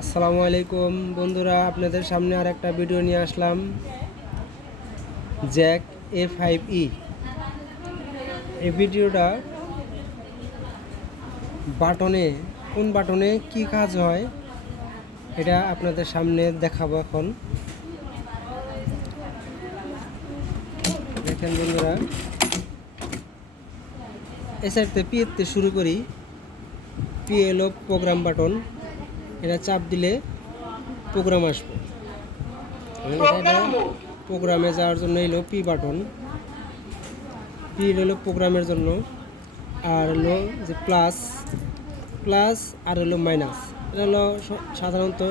আসসালামু আলাইকুম বন্ধুরা, আপনাদের সামনে আর একটা ভিডিও নিয়ে আসলাম। Jack A5E। এই ভিডিওটা কোন বাটনে কি কাজ হয় এটা আপনাদের সামনে দেখাবো। এখন দেখেন বন্ধুরা, এই সাইডতে পি শুরু করি। পি হলো প্রোগ্রাম বাটন, এটা চাপ দিলে প্রোগ্রাম আসবে। এটা প্রোগ্রামে যাওয়ার জন্য এলো পি বাটন। পি হলো প্রোগ্রামের জন্য, আর হলো যে প্লাস আর হলো মাইনাস। এটা হলো সাধারণত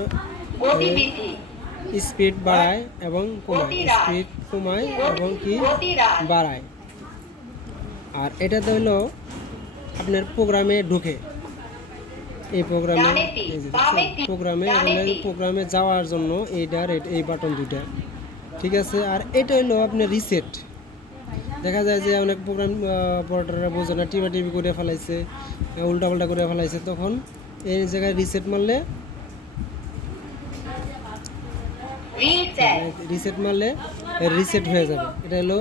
স্পিড বাড়ায় এবং কমায় এবং কি বাড়ায়। আর এটাতে হলো আপনার প্রোগ্রামে ঢুকে, এই প্রোগ্রামে যাওয়ার জন্য এই বাটন দুইটা, ঠিক আছে। আর এটা হলো আপনার রিসেট। দেখা যায় যে অনেক প্রোগ্রাম বর্ডাররা বোঝে না, টিপি করে ফেলাইছে, উল্টাপাল্টা করে ফেলাইছে, তখন এই জায়গায় রিসেট মারলে রিসেট হয়ে যাবে। এটা হলো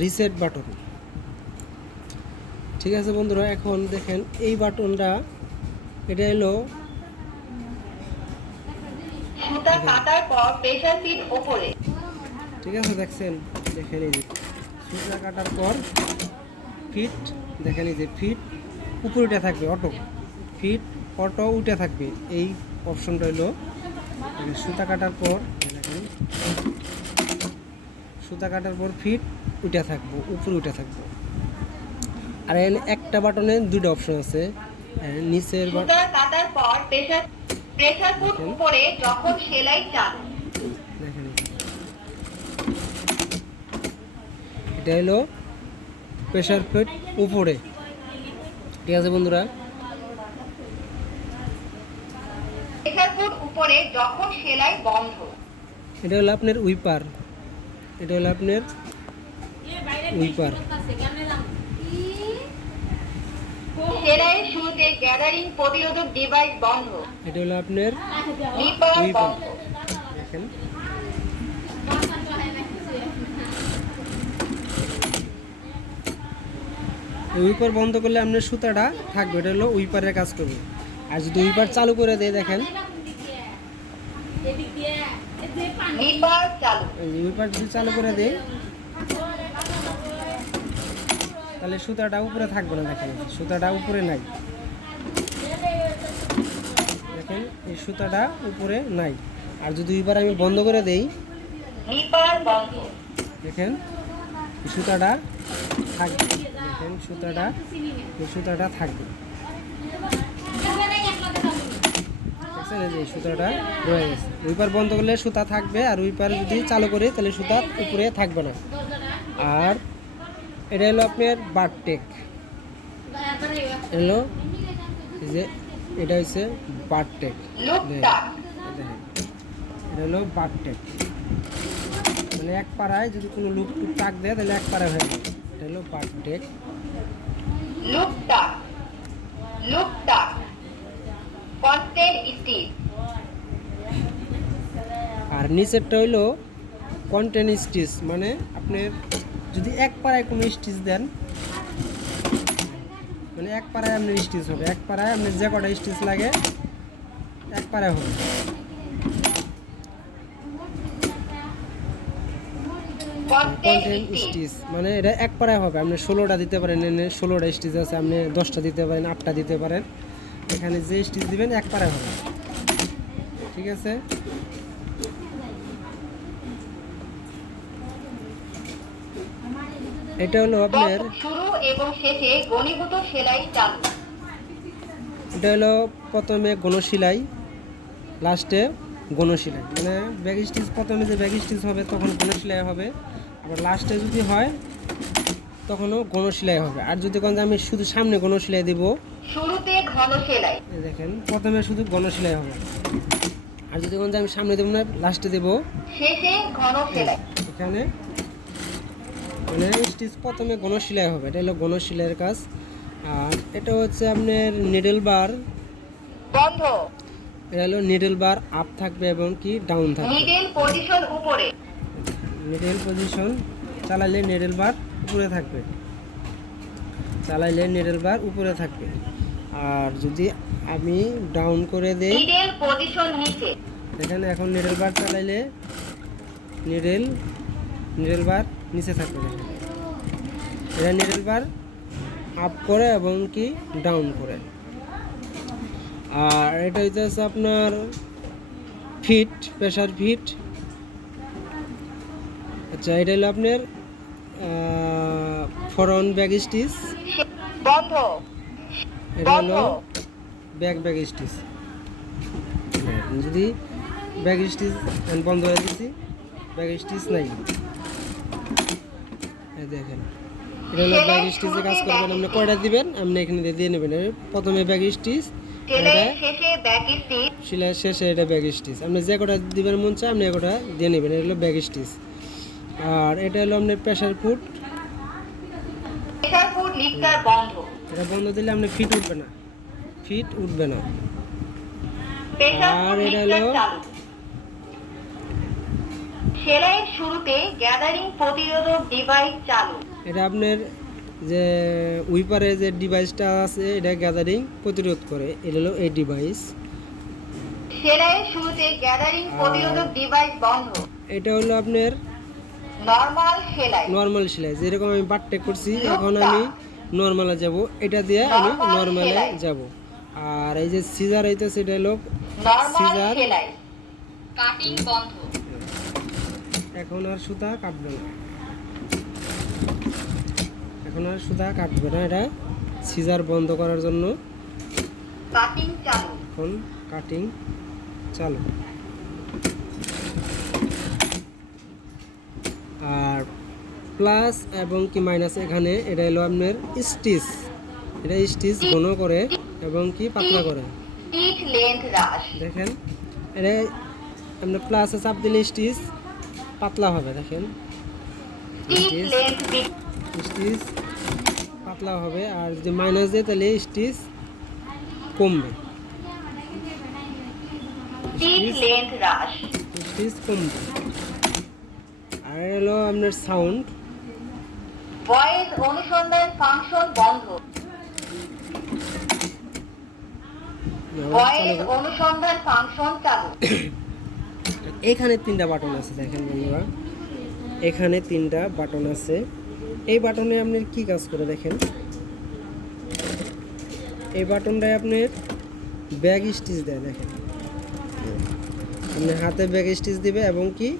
রিসেট বাটন, ঠিক আছে বন্ধুরা। এখন দেখেন এই বাটনটা, এটা হলো ঠিক আছে, দেখেন এই যে সুতা কাটার পর ফিট, দেখেন এই যে ফিট উপরে উঠে থাকবে, অটো উঠে থাকবে। এই অপশনটা হলো সুতা কাটার পর, দেখেন সুতা কাটার পর ফিট উঠে থাকবো, উপরে উঠে থাকবো। আর এখানে একটা বাটনে দুটো অপশন আছে, নিচের দেখেন এটা হলো প্রেসার ফুট উপরে, ঠিক আছে বন্ধুরা। এটা হলো আপনার উইপার, সেলাইয়ের শুরুতে গ্যাদারিং প্রতিরোধক ডিভাইস বন্ধ। এটা হলো আপনার উইপার। দেখেন উইপার বন্ধ করলে আপনার সুতাটা থাকবে, এটা হলো উইপারের কাজ করবে। আর যদি উইপার চালু করে দেয়, দেখেন উইপার যদি চালু করে দেয় তাহলে সুতাটা উপরে থাকবে না। দেখেন সুতাটা উপরে নাই, দেখেন এই সুতাটা উপরে নাই। আর যদি উইপার আমি বন্ধ করে দেই, দেখেন সুতাটা থাকবে, দেখেন সুতাটা থাকবে, দেখছেন এই যে সুতাটা রয়ে গেছে। উইপার বন্ধ করলে সুতা থাকবে, আর উইপার যদি চালু করে তাহলে সুতা উপরে থাকবে না। আর এটা হলো আপনার বারটেক, হলো যে এটা হচ্ছে বারটেক, এটা হলো বারটেক, মানে এক পাড়ায় যদি কোনো লুপ টাক দেয় তাহলে এক পাড়ায় হয়ে যাবে। এটা হলো বারটেক। আর নিচেরটা হইলো কন্টেন্ট স্টিচ, মানে আপনার যদি এক পাড়ায় কোনো স্টিচ দেন, মানে এক পাড়ায় আপনার স্টিচ হবে, এক পাড়ায় আপনার যে কটা স্টিচ লাগে এক পাড়ায় হবে। কন্টেন্ট স্টিচ মানে এটা এক পাড়ায় হবে, আপনি 16টা দিতে পারেন, 16টা স্টিচ আছে, আপনি 10টা দিতে পারেন, 8টা দিতে পারেন। এখানে যে স্টিচ দিবেন এক পাড়ায় হবে, ঠিক আছে। এটা হলো আপনার শুরু এবং শেষে ঘনীভূত সেলাই চালু। এটা হলো প্রথমে গণসেলাই, লাস্টে গণসেলাই, মানে ব্যাক স্টিচ। প্রথমে যে ব্যাক স্টিচ হবে তখন গণসেলাই হবে, আবার লাস্টে যদি হয় তখনও গণসেলাই হবে। আর যদি কোন আমি শুধু সামনে গণসেলাই দেব, শুরুতে ঘন সেলাই, দেখেন প্রথমে শুধু গণসেলাই হবে। আর যদি কোন আমি সামনে দেব না, লাস্টে দেব, শেষে ঘন সেলাই। এখানে মানে স্টিচ প্রথমে গণসেলাই হবে, এটা হলো গণসেলাইয়ের কাজ। আর এটা হচ্ছে আপনার নিডল বার বন্ধ। এটা হলো নিডল বার আপ থাকবে এবং কি ডাউন থাকবে। নিডেল পজিশন উপরে, নিডল পজিশন চালাইলে নিডল বার উপরে থাকবে, চালাইলে নিডল বার উপরে থাকবে। আর যদি আমি ডাউন করে দেই, নিডেল পজিশন নিচে, দেখেন এখন নিডল বার চালাইলে নিডল বার নিচে থাকবে। দেখেন এটা নিডল বার আপ করে এবং কি ডাউন করে। আর এটা হইতেছে আপনার ফিট, প্রেশার ফিট। আচ্ছা, এটা হলো আপনার ফরন ব্যাগ স্টিচ, বন্ধ, এটা হলো ব্যাগ স্টিচ। যদি ব্যাগ স্টিচ বন্ধ হয়ে দিচ্ছি, ব্যাগ স্টিচ নাই, এই দেখেন এটা হলো ব্যাগ স্টিচে কাজ করবেন। আপনি কয়টা দিবেন আপনি এখানে দিয়ে নেবেন। প্রথমে ব্যাগ স্টিচ, সেলাই শেষে ব্যাক স্টিচ, সেলাই শেষে এটা ব্যাগ স্টিচ। আপনি যে কটা দিবেন মন চায় আপনি কটা দিয়ে নেবেন। এটা হলো ব্যাগ স্টিচ। আর এটা হলো আপনার প্রেশার ফুট, প্রেসার ফুড লিফটার বন্ধ, এটা বন্ধ দিলে আপনি ফিট উঠবে না, ফিট উঠবে না। প্রেসার আর ফুড এটা লিফটার হলো চালু। সেলাইয়ের শুরুতে গ্যাদারিং প্রতিরোধক ডিভাইস চালু, এটা আপনার যে উইপারে যে ডিভাইসটা আছে এটা গ্যাদারিং প্রতিরোধ করে, এটা হলো এই ডিভাইস। সেলাইয়ের শুরুতে গ্যাদারিং প্রতিরোধক ডিভাইস বন্ধ, এটা হলো আপনার নরমাল সেলাই, নর্মাল সেলাই। যেরকম আমি বাটটেক করছি এখন আমি নর্মালে যাব, এটা দিয়ে আমি নর্মালে যাব। আর এই যে সিজার হইতেছে এটা হলো নরমাল সিজার। সেলাই, কাটিং বন্ধ, এখন আর সুতা কাটবে না, এখন আর সুতা কাটবে না, এটা সিজার বন্ধ করার জন্য। কাটিং চালু, এখন কাটিং চালু। আর প্লাস এবং কি মাইনাস এখানে এটা হলো আপনার স্টিচ, এটা স্টিচ ঘন করে এবং কি পাতলা করে। টিচ লেন্থ হ্রাস, দেখেন এটা আপনার প্লাসে চাপ দিলে স্টিচ পাতলা হবে। দেখেন টিচ লেন্থ স্টিচ পাতলা হবে। আর যদি মাইনাস দেয় তাহলে স্টিচ কমবে, টিচ লেন্থ হ্রাস, স্টিচ কমবে। আর হলো আপনার সাউন্ড, ভয়েস অনুসন্ধান ফাংশন বন্ধ, ভয়েস অনুসন্ধান ফাংশন চালু, এখানে 3টা বাটন আছে। দেখেন বন্ধুরা এখানে 3টা বাটন আছে। এই বাটনে আপনার কি কাজ করে দেখেন, এই বাটনটায় আপনার ব্যাগ স্টিচ দেয়। দেখেন আপনি হাতে ব্যাগ স্টিচ দিবে এবং কি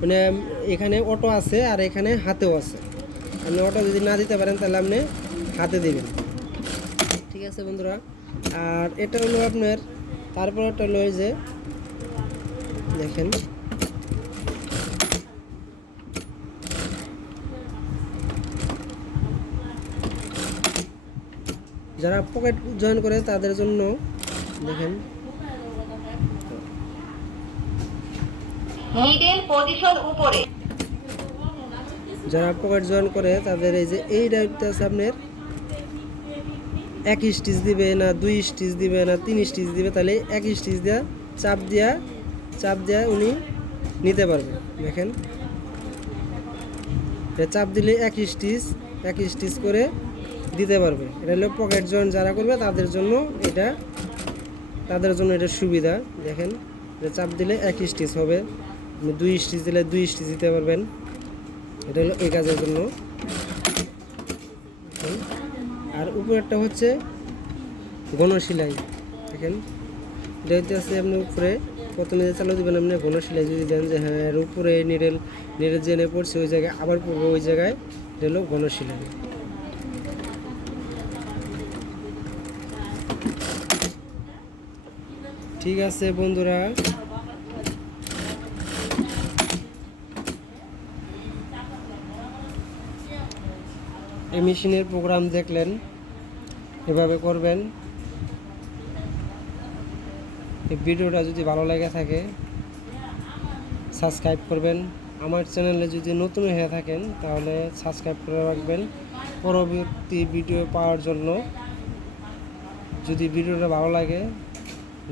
মানে এখানে অটো আছে আর এখানে হাতেও আছে। আপনি অটো যদি না দিতে পারেন তাহলে আপনি হাতে দিবেন। ঠিক আছে বন্ধুরা। আর এটা হলো আপনার, তারপর একটা হলো এই যে দেখেন যারা পকেট জয়েন করে তাদের জন্য, দেখেন নিডেল পজিশন উপরে, যারা পকেট জয়েন করে তাদের এই যে এই ডাইটটা আছে আপনার 1 স্টিচ দিবে না 2 স্টিচ দিবে না 3 স্টিচ দিবে, তাহলে 1 স্টিচ দেওয়া চাপ দেওয়া উনি নিতে পারবে। দেখেন চাপ দিলে 1 স্টিচ করে দিতে পারবে। এটা হলো পকেট জয়েন যারা করবে তাদের জন্য এটা, এটা সুবিধা। দেখেন চাপ দিলে 1 স্টিচ হবে, 2 স্টিচ দিলে 2 স্টিচ দিতে পারবেন। এটা হলো এই কাজের জন্য। আর উপরেরটা হচ্ছে ঘন সেলাই। দেখেন এটা হচ্ছে আপনি উপরে প্রথমে যে চালু দেবেন আপনি ঘন সেলাই যদি দেন যে হ্যাঁ এর উপরে নিডেল জেনে পড়ছে ওই জায়গায় আবার পড়বো ওই জায়গায়, এটা হলো ঘন সেলাই। ঠিক আছে বন্ধুরা, এই মেশিনের প্রোগ্রাম দেখলেন, এভাবে করবেন। এই ভিডিওটা যদি ভালো লেগে থাকে সাবস্ক্রাইব করবেন। আমার চ্যানেলে যদি নতুন হয়ে থাকেন তাহলে সাবস্ক্রাইব করে রাখবেন পরবর্তী ভিডিও পাওয়ার জন্য। যদি ভিডিওটা ভালো লাগে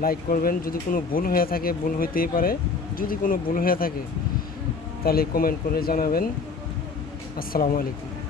লাইক করবেন। যদি কোনো ভুল হয়ে থাকে, ভুল হইতেই পারে, যদি কোনো ভুল হয়ে থাকে তাহলে কমেন্ট করে জানাবেন। আসসালামু আলাইকুম।